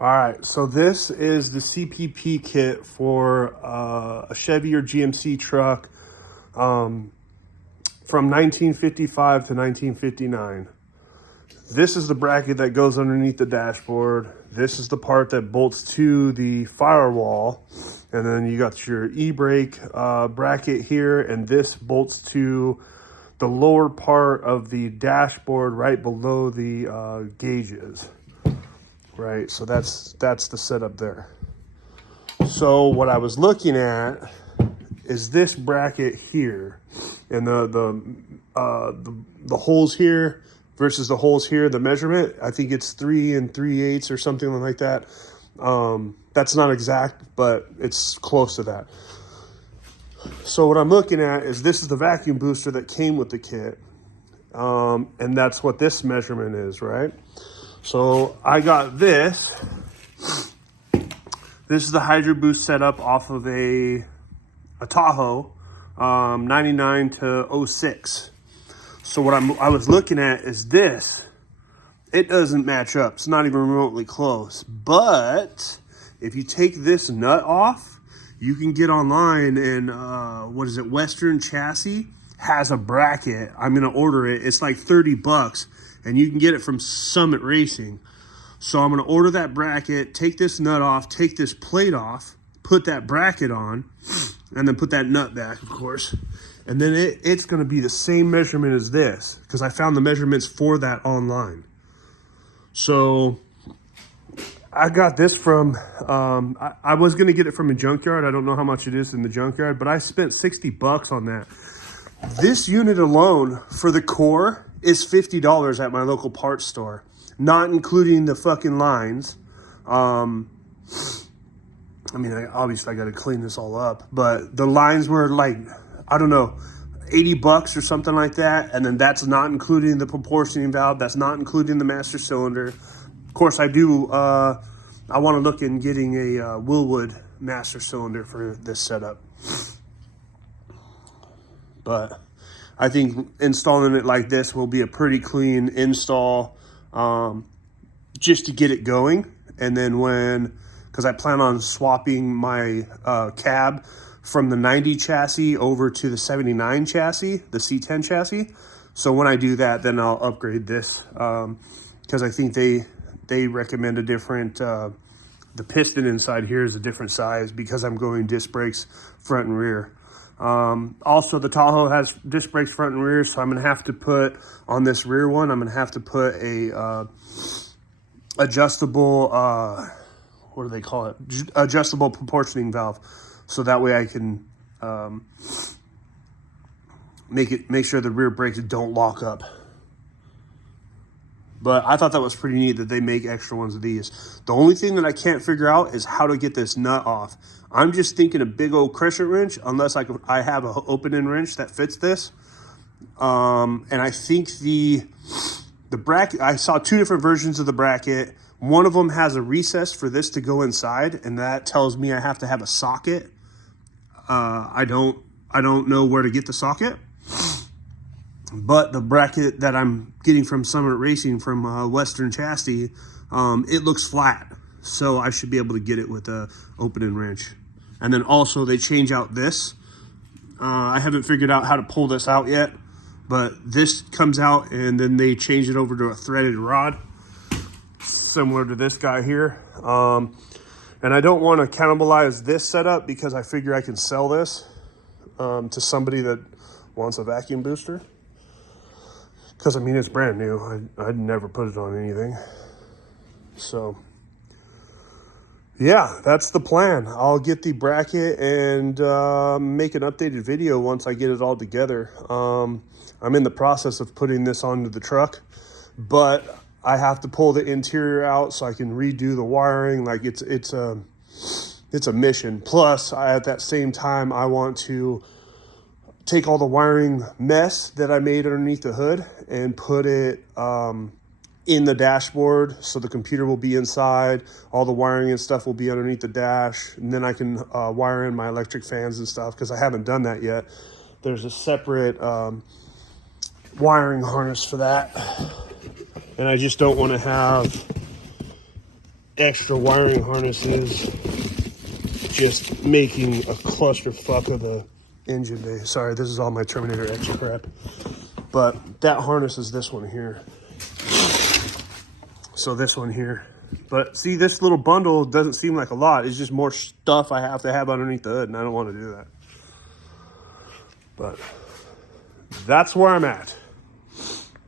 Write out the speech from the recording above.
All right, so this is the CPP kit for a Chevy or GMC truck from 1955 to 1959. This is the bracket that goes underneath the dashboard. This is the part that bolts to the firewall. And then you got your e-brake bracket here, and this bolts to the lower part of the dashboard right below the gauges. Right, so that's the setup there. So what I was looking at is this bracket here, and the holes here versus the holes here. The measurement, I think it's 3 3/8 or something like that. That's not exact, but it's close to that. So what I'm looking at is this is the vacuum booster that came with the kit, and that's what this measurement is, right? So I got this. This is the Hydroboost setup off of a Tahoe, 99 to 06. So what I was looking at is this. It doesn't match up. It's not even remotely close. But if you take this nut off, you can get online and what is it? Western Chassis has a bracket. I'm gonna order it. It's like $30. And you can get it from Summit Racing. So I'm going to order that bracket, take this nut off, take this plate off, put that bracket on, and then put that nut back, of course. And then it's going to be the same measurement as this, because I found the measurements for that online. So I got this from, I was going to get it from a junkyard. I don't know how much it is in the junkyard, but I spent $60 on that. This unit alone for the core is $50 at my local parts store, not including the fucking lines. I mean, obviously I got to clean this all up, but the lines were like, I don't know, $80 or something like that. And then that's not including the proportioning valve. That's not including the master cylinder. Of course, I do. I want to look in getting a Willwood master cylinder for this setup. But I think installing it like this will be a pretty clean install, just to get it going. And then because I plan on swapping my cab from the 90 chassis over to the 79 chassis, the C10 chassis. So when I do that, then I'll upgrade this, because I think they recommend a different, the piston inside here is a different size because I'm going disc brakes front and rear. Also, the Tahoe has disc brakes front and rear, so I'm going to have to put on this rear one, I'm going to have to put a adjustable, what do they call it? Adjustable proportioning valve. So that way I can make sure the rear brakes don't lock up. But I thought that was pretty neat that they make extra ones of these. The only thing that I can't figure out is how to get this nut off. I'm just thinking a big old crescent wrench, unless I have an open-end wrench that fits this. And I think the bracket, I saw two different versions of the bracket. One of them has a recess for this to go inside, and that tells me I have to have a socket. I don't know where to get the socket. But the bracket that I'm getting from Summit Racing from Western Chassis, it looks flat. So I should be able to get it with a open-end wrench. And then also they change out this. I haven't figured out how to pull this out yet, but this comes out and then they change it over to a threaded rod, similar to this guy here. And I don't want to cannibalize this setup because I figure I can sell this to somebody that wants a vacuum booster. Because, I mean, it's brand new. I'd never put it on anything. So, yeah, that's the plan. I'll get the bracket and make an updated video once I get it all together. I'm in the process of putting this onto the truck, but I have to pull the interior out so I can redo the wiring. Like, it's a mission. Plus, at that same time, I want to take all the wiring mess that I made underneath the hood and put it in the dashboard, so the computer will be inside, all the wiring and stuff will be underneath the dash, and then I can wire in my electric fans and stuff, because I haven't done that yet. There's a separate wiring harness for that, and I just don't want to have extra wiring harnesses, just making a clusterfuck of the engine bay. Sorry, this is all my Terminator X crap. But that harness is this one here. So this one here. But see, this little bundle doesn't seem like a lot. It's just more stuff I have to have underneath the hood, and I don't want to do that. But that's where I'm at.